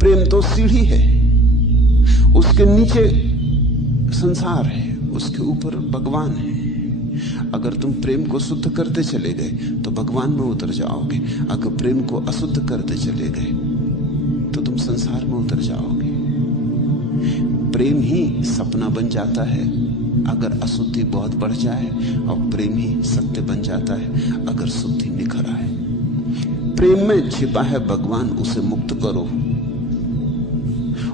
प्रेम तो सीढ़ी है, उसके नीचे संसार है, उसके ऊपर भगवान है। अगर तुम प्रेम को शुद्ध करते चले गए तो भगवान में उतर जाओगे। अगर प्रेम को अशुद्ध करते चले गए तो तुम संसार में उतर जाओगे। प्रेम ही सपना बन जाता है अगर अशुद्धि बहुत बढ़ जाए, और प्रेम ही सत्य बन जाता है अगर शुद्धि निखर आए। प्रेम में छिपा है भगवान, उसे मुक्त करो।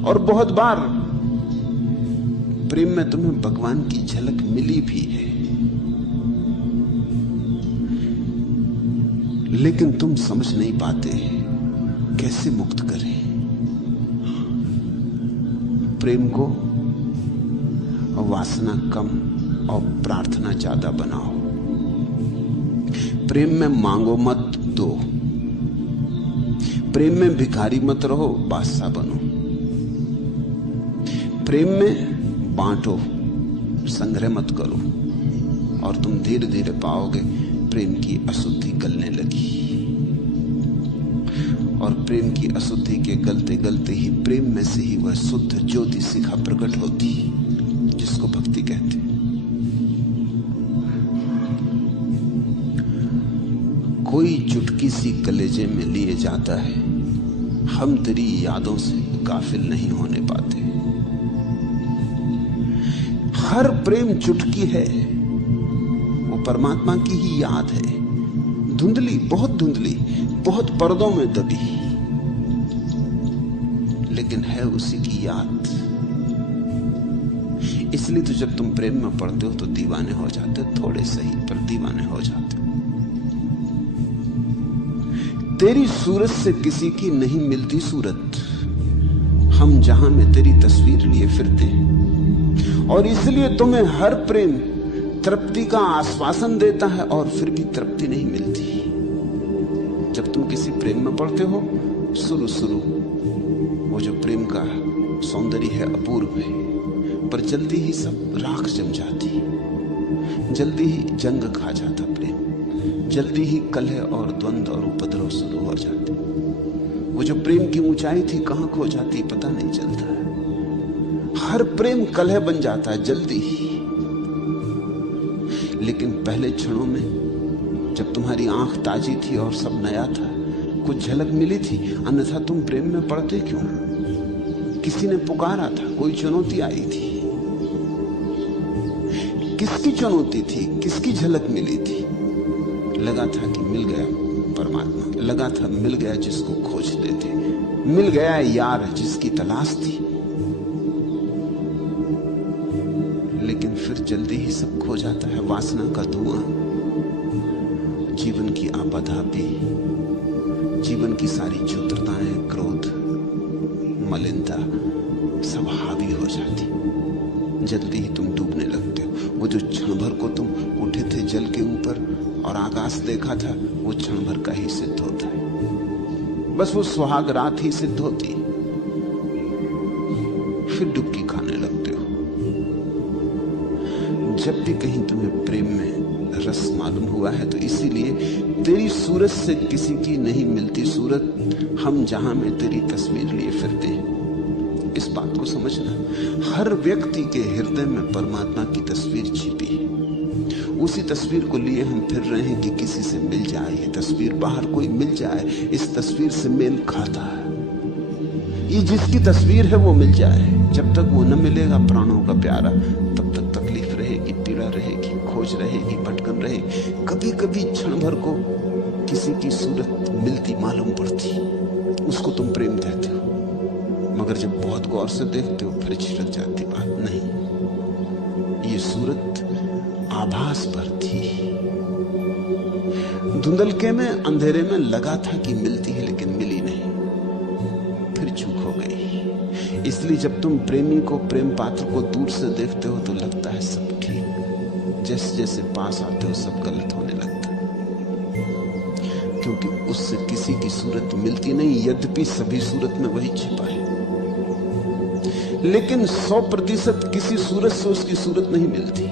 और बहुत बार प्रेम में तुम्हें भगवान की झलक मिली भी है, लेकिन तुम समझ नहीं पाते कैसे मुक्त करें। प्रेम को वासना कम और प्रार्थना ज्यादा बनाओ। प्रेम में मांगो मत, दो। प्रेम में भिखारी मत रहो, बादशाह बनो। प्रेम में बांटो, संग्रह मत करो, और तुम धीरे धीरे पाओगे प्रेम की अशुद्धि गलने लगी। और प्रेम की अशुद्धि के गलते गलते ही प्रेम में से ही वह शुद्ध ज्योति शिखा प्रकट होती, जिसको भक्ति कहते। कोई चुटकी सी कलेजे में लिए जाता है, हम तेरी यादों से गाफिल नहीं होने पाते। हर प्रेम चुटकी है, वो परमात्मा की ही याद है, धुंधली, बहुत धुंधली, बहुत पर्दों में दबी, लेकिन है उसी की याद। इसलिए तो जब तुम प्रेम में पड़ते हो तो दीवाने हो जाते हो, थोड़े सही पर दीवाने हो जाते हो। तेरी सूरत से किसी की नहीं मिलती सूरत, हम जहां में तेरी तस्वीर लिए फिरते हैं। और इसलिए तुम्हें हर प्रेम तृप्ति का आश्वासन देता है और फिर भी तृप्ति नहीं मिलती। जब तुम किसी प्रेम में पड़ते हो, शुरू वो जो प्रेम का सौंदर्य है अपूर्व है, पर जल्दी ही सब राख जम जाती, जल्दी ही जंग खा जाता प्रेम, जल्दी ही कलह और द्वंद्व और उपद्रव शुरू हो जाते। वो जो प्रेम की ऊंचाई थी कहां खो जाती पता नहीं चलता। हर प्रेम कलह बन जाता है जल्दी ही। लेकिन पहले क्षणों में जब तुम्हारी आंख ताजी थी और सब नया था, कुछ झलक मिली थी, अन्यथा तुम प्रेम में पड़ते क्यों? किसी ने पुकारा था, कोई चुनौती आई थी। किसकी चुनौती थी, किसकी झलक मिली थी? लगा था कि मिल गया परमात्मा, लगा था मिल गया जिसको खोजते थे, मिल गया यार जिसकी तलाश थी। लेकिन फिर जल्दी ही सब खो जाता है। वासना का धुआं, जीवन की आपाधापी, जीवन की सारी क्षुद्रताएं, क्रोध, मलिनता सब हावी हो जाती। जल्दी ही तुम डूबने लगते हो। वो जो क्षण भर को तुम उठे थे जल के ऊपर और आकाश देखा था, वो क्षण भर का ही सिद्ध होता है। बस वो सुहाग रात ही सिद्ध होती, फिर डुबकी खाने लगते हो। जब भी कहीं तुम्हें प्रेम में रस मालूम हुआ है तो इसीलिए तेरी सूरत से किसी की नहीं मिलती सूरत, हम जहां में तेरी तस्वीर लिए फिरते हैं। इस बात को समझना, हर व्यक्ति के हृदय में परमात्मा की तस्वीर छिपी है। उसी तस्वीर को लिए हम फिर रहे हैं कि किसी से मिल जाए, ये तस्वीर बाहर कोई मिल जाए, इस तस्वीर से मेल खाता है, ये जिसकी तस्वीर है वो मिल जाए। जब तक वो न मिलेगा प्राणों का प्यारा, तब तक तकलीफ रहेगी, पीड़ा रहेगी, खोज रहेगी, भटकन रहेगी। कभी कभी क्षण भर को किसी की सूरत मिलती मालूम पड़ती, उसको तुम प्रेम कहते हो, मगर जब बहुत गौर से देखते हो फिर छिड़क जाती बात। नहीं, ये सूरत आभास भर थी, धुंधलके में, अंधेरे में लगा था कि मिलती है, लेकिन मिली नहीं, फिर चूक हो गई। इसलिए जब तुम प्रेमी को, प्रेम पात्र को दूर से देखते हो तो लगता है सब ठीक, जैसे जैसे पास आते हो सब गलत होने लगता है, क्योंकि उससे किसी की सूरत मिलती नहीं, यद्यपि सभी सूरत में वही छिपा है। लेकिन 100% किसी सूरत से उसकी सूरत नहीं मिलती,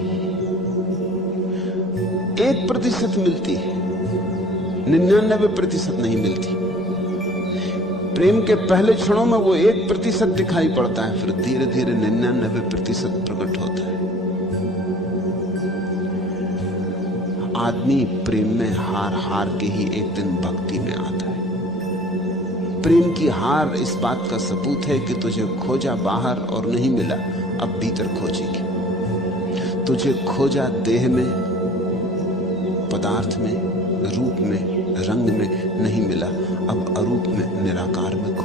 1% मिलती है, 99% नहीं मिलती। प्रेम के पहले क्षणों में वो 1% दिखाई पड़ता है, फिर धीरे धीरे 99% प्रकट होता है। आदमी प्रेम में हार हार के ही एक दिन भक्ति में आता है। प्रेम की हार इस बात का सबूत है कि तुझे खोजा बाहर और नहीं मिला, अब भीतर खोजेगी। तुझे खोजा देह में, पदार्थ में, रूप में, रंग में नहीं मिला, अब अरूप में, निराकार में